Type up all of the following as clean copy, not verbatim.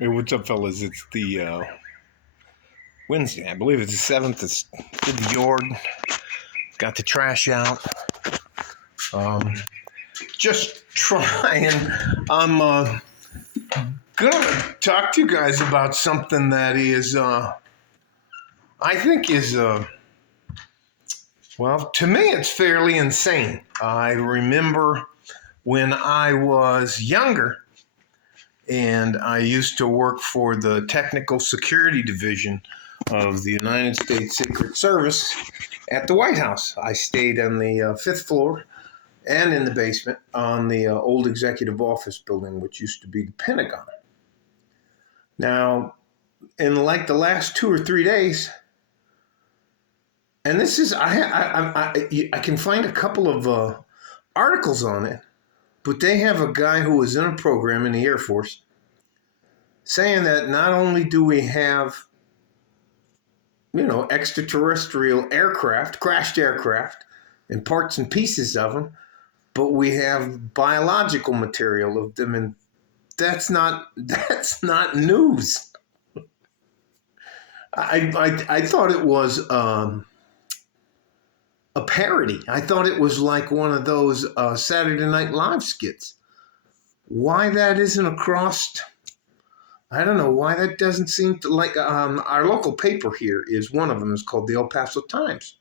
Hey, what's up, fellas? It's the Wednesday. I believe it's the 7th. It's did the yard, got the trash out. Um, just trying. I'm gonna talk to you guys about something that is, I think is, well, to me, it's fairly insane. I remember when I was younger and I used to work for the Technical Security Division of the United States Secret Service at the White House. I stayed on the fifth floor and in the basement on the old executive office building, which used to be the Pentagon. Now, in like the last 2 or 3 days, and this is I can find a couple of articles on it, but they have a guy who was in a program in the Air Force saying that not only do we have extraterrestrial aircraft, crashed aircraft, and parts and pieces of them, but we have biological material of them, and that's not news. I thought it was a parody. I thought it was like one of those Saturday Night Live skits. Why that isn't across? I don't know why that doesn't seem to like our local paper here is one of them is called the El Paso Times.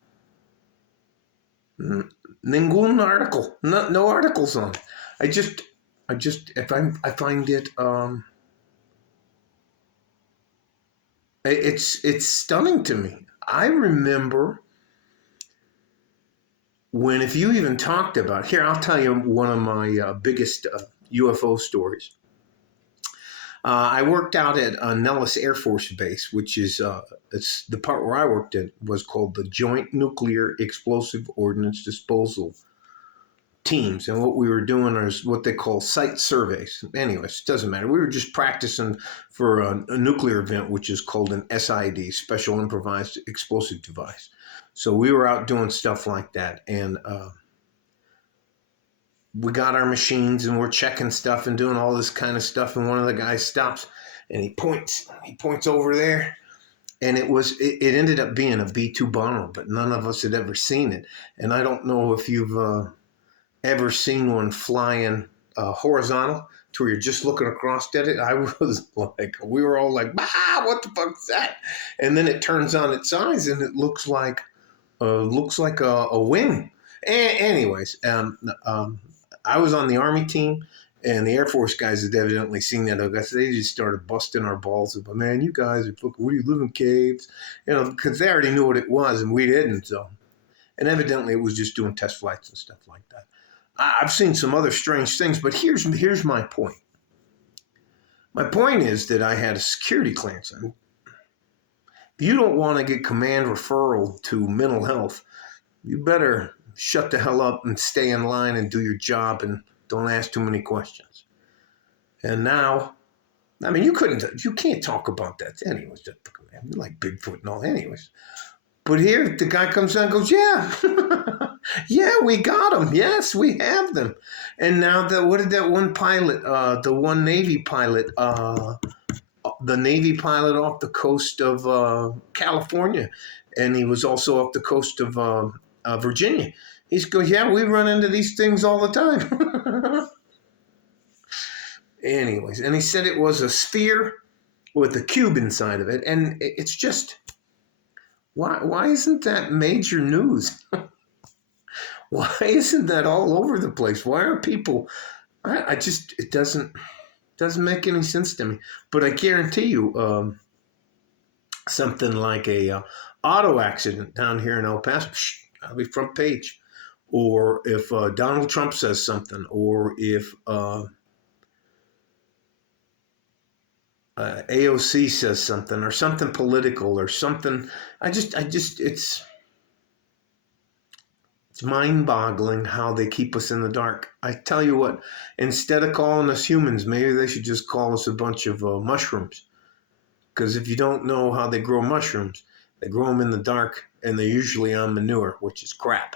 Ningún article, no articles on it. I find it it's stunning to me. I remember when if you even talked about here, I'll tell you one of my biggest UFO stories. I worked out at Nellis Air Force Base, which is it's the part where I worked at was called the Joint Nuclear Explosive Ordnance Disposal Teams. And what we were doing is what they call site surveys. Anyways, it doesn't matter. We were just practicing for a nuclear event, which is called an SID, Special Improvised Explosive Device. So we were out doing stuff like that. And we got our machines and we're checking stuff and doing all this kind of stuff. And one of the guys stops and he points over there. And it ended up being a B-2 bomber, but none of us had ever seen it. And I don't know if you've ever seen one flying horizontal to where you're just looking across at it. I was like, we were all like, what the fuck is that? And then it turns on its eyes and it looks like a wing. Anyways, I was on the Army team, and the Air Force guys had evidently seen that. They just started busting our balls about, man, you guys are fucking, where do you live in caves? Because they already knew what it was, and we didn't. So, and evidently it was just doing test flights and stuff like that. I've seen some other strange things, but here's my point. My point is that I had a security clearance. If you don't want to get command referral to mental health, you better shut the hell up and stay in line and do your job and don't ask too many questions. And now, I mean, you can't talk about that anyways, like Bigfoot and all anyways. But here, the guy comes out and goes, yeah, yeah, we got them. Yes, we have them. And now, what did that one pilot, the one Navy pilot, the Navy pilot off the coast of California, and he was also off the coast of Virginia. He's going, yeah, we run into these things all the time. Anyways, and he said it was a sphere with a cube inside of it. And it's just, why isn't that major news? Why isn't that all over the place? Why are people, it doesn't make any sense to me. But I guarantee you, something like a auto accident down here in El Paso, I'll be front page. Or if Donald Trump says something, or if AOC says something, or something political, or something, it's mind-boggling how they keep us in the dark. I tell you what, instead of calling us humans, maybe they should just call us a bunch of mushrooms. Because if you don't know how they grow mushrooms, they grow them in the dark, and they're usually on manure, which is crap.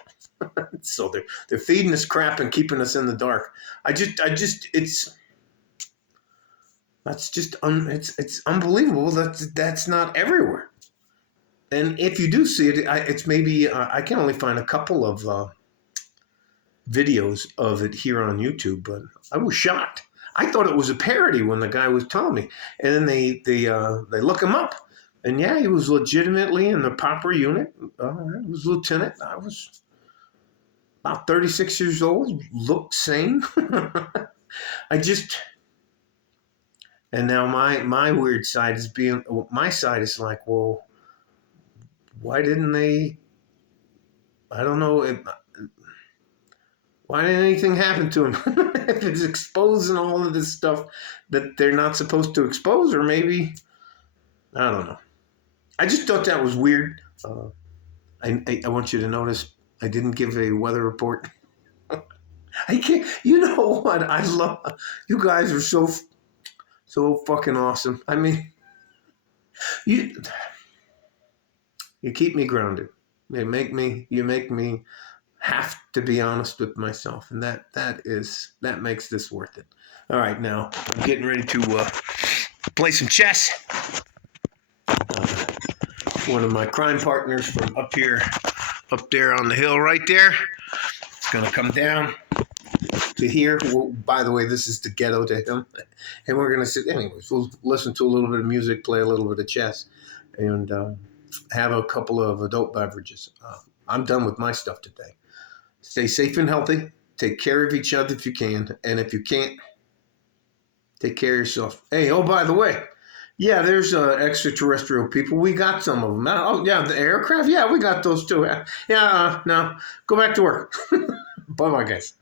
So they're feeding us crap and keeping us in the dark. It's That's just it's unbelievable that that's not everywhere. And if you do see it, it's maybe I can only find a couple of videos of it here on YouTube, but I was shocked. I thought it was a parody when the guy was telling me, and then they look him up, and yeah, he was legitimately in the Popper unit. He was lieutenant. I was about 36 years old, looked sane. I just, and now my weird side is being, my side is like, well, why didn't they? I don't know. Why didn't anything happen to him? If it's exposing all of this stuff that they're not supposed to expose, or maybe I don't know. I just thought that was weird. I want you to notice I didn't give a weather report. I can't. You know what? I love you guys are so fucking awesome. I mean, you keep me grounded. You make me have to be honest with myself, and that makes this worth it. All right, now I'm getting ready to play some chess. One of my crime partners from up there on the hill right there, is going to come down to here. Well, by the way, this is the ghetto to him, and we're going to sit. Anyways, we'll listen to a little bit of music, play a little bit of chess, and have a couple of adult beverages. I'm done with my stuff today. Stay safe and healthy. Take care of each other if you can, and if you can't, take care of yourself. Hey, oh, by the way, yeah, there's extraterrestrial people. We got some of them. Oh, yeah, the aircraft. Yeah, we got those too. Yeah, no, go back to work. Bye-bye, guys.